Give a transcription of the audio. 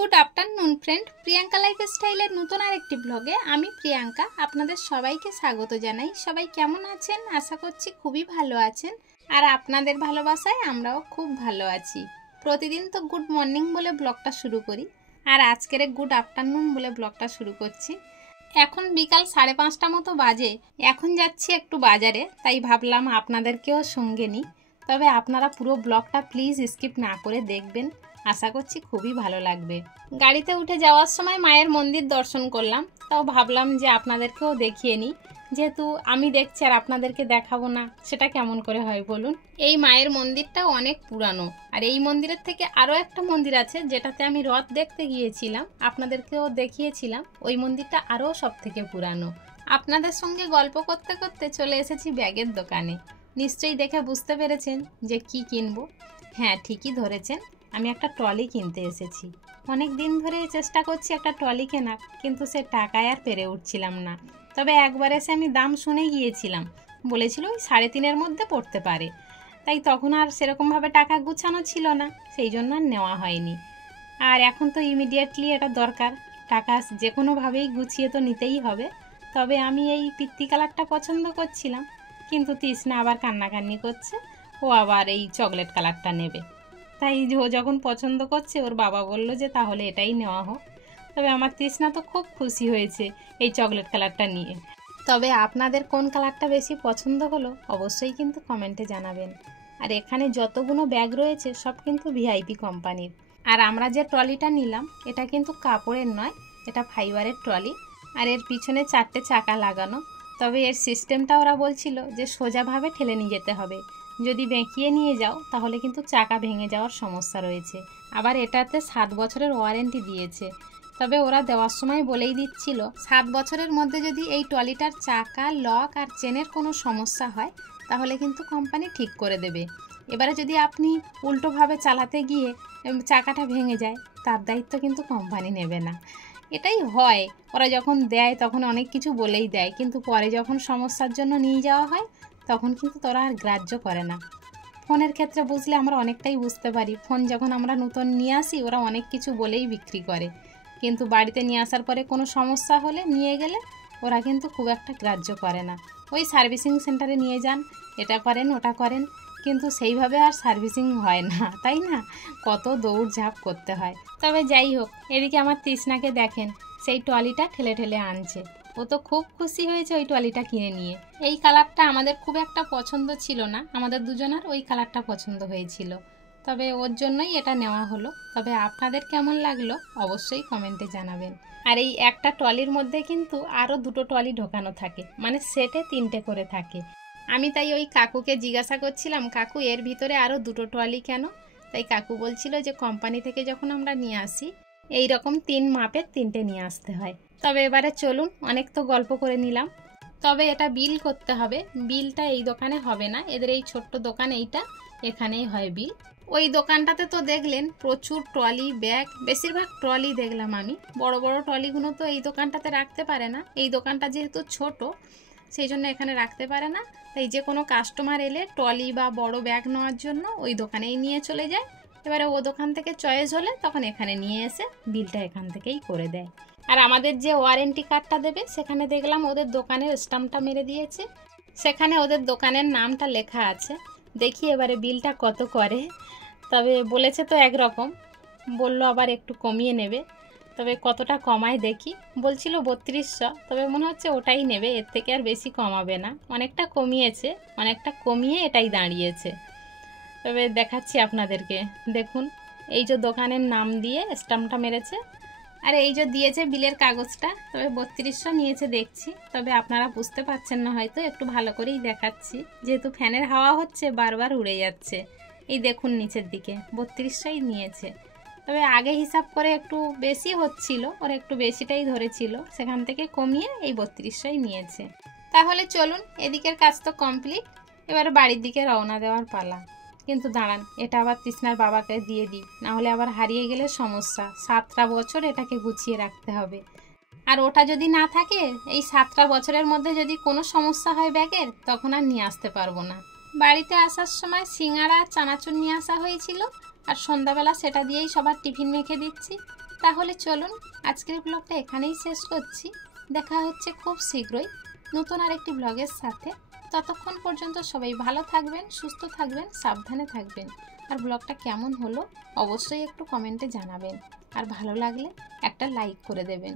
Good afternoon friend, Priyanka লাইফস্টাইলের নতুন আরেকটি ব্লগে আমি প্রিয়াঙ্কা আপনাদের সবাইকে স্বাগত জানাই। সবাই কেমন আছেন? আশা করছি খুবই ভালো আছেন, আর আপনাদের ভালোবাসায় আমরাও খুব ভালো আছি। প্রতিদিন তো গুড মর্নিং বলে ব্লগটা শুরু করি, আর আজকের গুড আফটারনুন বলে ব্লগটা শুরু করছি। এখন বিকাল 5:30 মতো বাজে। এখন যাচ্ছি একটু বাজারে, তাই ভাবলাম আপনাদেরকেও সঙ্গে নিই। তবে আপনারা পুরো ব্লগটা প্লিজ স্কিপ না করে দেখবেন, আশা করছি খুবই ভালো লাগবে। গাড়িতে উঠে যাওয়ার সময় মায়ের মন্দির দর্শন করলাম, তাও ভাবলাম যে আপনাদেরকেও দেখিয়ে নিই। যেহেতু আমি দেখছি আর আপনাদেরকে দেখাবো না, সেটা কেমন করে হয় বলুন। এই মায়ের মন্দিরটা অনেক পুরানো, আর এই মন্দিরের থেকে আরও একটা মন্দির আছে যেটাতে আমি রথ দেখতে গিয়েছিলাম, আপনাদেরকেও দেখিয়েছিলাম। ওই মন্দিরটা আরও সব থেকে পুরানো। আপনাদের সঙ্গে গল্প করতে করতে চলে এসেছি ব্যাগের দোকানে। নিশ্চয়ই দেখে বুঝতে পেরেছেন যে কি কিনবো। হ্যাঁ, ঠিকই ধরেছেন, আমি একটা ট্রলি কিনতে এসেছি। অনেক দিন ধরে চেষ্টা করছি একটা ট্রলি কেনার, কিন্তু সে টাকায় আর পেরে উঠছিলাম না। তবে একবার এসে আমি দাম শুনে গিয়েছিলাম, বলেছিল ওই 3.5-এর মধ্যে পড়তে পারে। তাই তখন আর সেরকমভাবে টাকা গুছানো ছিল না, সেই জন্য আর নেওয়া হয়নি। আর এখন তো ইমিডিয়েটলি এটা দরকার, টাকা যে কোনোভাবেই গুছিয়ে তো নিতেই হবে। তবে আমি এই পিত্তি কালারটা পছন্দ করছিলাম, কিন্তু তৃষ্ণা আবার কান্নাকান্নি করছে, ও আবার এই চকলেট কালারটা নেবে। তাই ও যখন পছন্দ করছে, ওর বাবা বলল যে তাহলে এটাই নেওয়া হোক। তবে আমার তৃষ্ণা তো খুব খুশি হয়েছে এই চকলেট কালারটা নিয়ে। তবে আপনাদের কোন কালারটা বেশি পছন্দ হলো অবশ্যই কিন্তু কমেন্টে জানাবেন। আর এখানে যতগুলো ব্যাগ রয়েছে সব কিন্তু ভিআইপি কোম্পানির। আর আমরা যে ট্রলিটা নিলাম এটা কিন্তু কাপড়ের নয়, এটা ফাইবারের ট্রলি। আর এর পিছনে 4টে চাকা লাগানো। তবে এর সিস্টেমটা ওরা বলছিল যে সোজাভাবে ঠেলে নিয়ে যেতে হবে, যদি বেঁকিয়ে নিয়ে যাও তাহলে কিন্তু চাকা ভেঙে যাওয়ার সমস্যা রয়েছে। আবার এটাতে 7 বছরের ওয়ারেন্টি দিয়েছে। তবে ওরা দেওয়ার সময় বলেই দিচ্ছিল 7 বছরের মধ্যে যদি এই ট্রলিটার চাকা, লক আর চেনের কোনো সমস্যা হয় তাহলে কিন্তু কোম্পানি ঠিক করে দেবে। এবারে যদি আপনি উল্টোভাবে চালাতে গিয়ে চাকাটা ভেঙে যায়, তার দায়িত্ব কিন্তু কোম্পানি নেবে না। এটাই হয়, ওরা যখন দেয় তখন অনেক কিছু বলেই দেয়, কিন্তু পরে যখন সমস্যার জন্য নিয়ে যাওয়া হয় তখন কিন্তু তোরা আর গ্রাহ্য করে না। ফোনের ক্ষেত্রে বুঝলে আমরা অনেকটাই বুঝতে পারি, ফোন যখন আমরা নতুন নিয়ে আসি ওরা অনেক কিছু বলেই বিক্রি করে, কিন্তু বাড়িতে নিয়ে আসার পরে কোনো সমস্যা হলে নিয়ে গেলে ওরা কিন্তু খুব একটা গ্রাহ্য করে না। ওই সার্ভিসিং সেন্টারে নিয়ে যান, এটা করেন ওটা করেন, কিন্তু সেইভাবে আর সার্ভিসিং হয় না, তাই না? কত দৌড়ঝাঁপ করতে হয়। তবে যাই হোক, এদিকে আমার তৃষ্ণাকে দেখেন, সেই ট্রলিটা ঠেলে ঠেলে আনছে। ও তো খুব খুশি হয়েছে ওই ট্রলিটা কিনে নিয়ে। এই কালারটা আমাদের খুব একটা পছন্দ ছিল না, আমাদের দুজনার ওই কালারটা পছন্দ হয়েছিল, তবে ওর জন্যই এটা নেওয়া হলো। তবে আপনাদের কেমন লাগলো অবশ্যই কমেন্টে জানাবেন। আর এই একটা ট্রলির মধ্যে কিন্তু আরও 2টো ট্রলি ঢোকানো থাকে, মানে সেটে 3টে করে থাকে। আমি তাই ওই কাকুকে জিজ্ঞাসা করছিলাম, কাকু এর ভিতরে আরও 2টো ট্রলি কেন? তাই কাকু বলছিল যে কোম্পানি থেকে যখন আমরা নিয়ে আসি এই রকম 3 মাপের 3টে নিয়ে আসতে হয়। তবে এবারে চলুন, অনেক তো গল্প করে নিলাম। তবে এটা বিল করতে হবে, বিলটা এই দোকানে হবে না, এদের এই ছোট্ট দোকান এইটা, এখানেই হয় বিল। ওই দোকানটাতে তো দেখলেন প্রচুর ট্রলি ব্যাগ, বেশিরভাগ ট্রলি দেখলাম আমি। বড় বড় ট্রলিগুলো তো এই দোকানটাতে রাখতে পারে না, এই দোকানটা যেহেতু ছোট সেই জন্য এখানে রাখতে পারে না। তাই যে কোনো কাস্টমার এলে ট্রলি বা বড় ব্যাগ নেওয়ার জন্য ওই দোকানেই নিয়ে চলে যায়। এবারে ও দোকান থেকে চয়েস হলে তখন এখানে নিয়ে এসে বিলটা এখান থেকেই করে দেয়। আর আমাদের যে ওয়ারেন্টি কার্ডটা দেবে সেখানে দেখলাম ওদের দোকানের স্টাম্পটা মেরে দিয়েছে, সেখানে ওদের দোকানের নামটা লেখা আছে। দেখি এবারে বিলটা কত করে। তবে বলেছে তো একরকম, বললো আবার একটু কমিয়ে নেবে, তবে কতটা কমায় দেখি। বলছিল 3200, তবে মনে হচ্ছে ওটাই নেবে, এর থেকে আর বেশি কমাবে না। অনেকটা কমিয়েছে, অনেকটা কমিয়ে এটাই দাঁড়িয়েছে। তবে দেখাচ্ছি আপনাদেরকে, দেখুন এই যে দোকানের নাম দিয়ে স্টাম্পটা মেরেছে, আর এই যে দিয়েছে বিলের কাগজটা। তবে 3200 নিয়েছে দেখছি, তবে আপনারা বুঝতে পারছেন না হয়তো, একটু ভালো করেই দেখাচ্ছি, যেহেতু ফ্যানের হাওয়া হচ্ছে বারবার উড়ে যাচ্ছে। এই দেখুন নিচের দিকে 3200ই নিয়েছে। তবে আগে হিসাব করে একটু বেশি হচ্ছিল, ওর একটু বেশিটাই ধরেছিল, সেখান থেকে কমিয়ে এই 3200ই নিয়েছে। তাহলে চলুন, এদিকের কাজ তো কমপ্লিট, এবার বাড়ির দিকে রওনা দেওয়ার পালা। কিন্তু দাঁড়ান, এটা আবার তৃষ্ণার বাবাকে দিয়ে দিই, নাহলে আবার হারিয়ে গেলে সমস্যা। 7টা বছর এটাকে গুছিয়ে রাখতে হবে, আর ওটা যদি না থাকে, এই 7টা বছরের মধ্যে যদি কোনো সমস্যা হয় ব্যাগের, তখন আর নিয়ে আসতে পারবো না। বাড়িতে আসার সময় সিঙ্গারা চানাচুর নিয়ে আসা হয়েছিল, আর সন্ধ্যাবেলা সেটা দিয়েই সবার টিফিন মেখে দিচ্ছি। তাহলে চলুন আজকের ব্লগটা এখানেই শেষ করছি। দেখা হচ্ছে খুব শীঘ্রই নতুন আরেকটি ব্লগের সাথে। ততক্ষণ পর্যন্ত সবাই ভালো থাকবেন, সুস্থ থাকবেন, সাবধানে থাকবেন। আর ব্লগটা কেমন হলো অবশ্যই একটু কমেন্টে জানাবেন। আর ভালো লাগলে একটা লাইক করে দেবেন।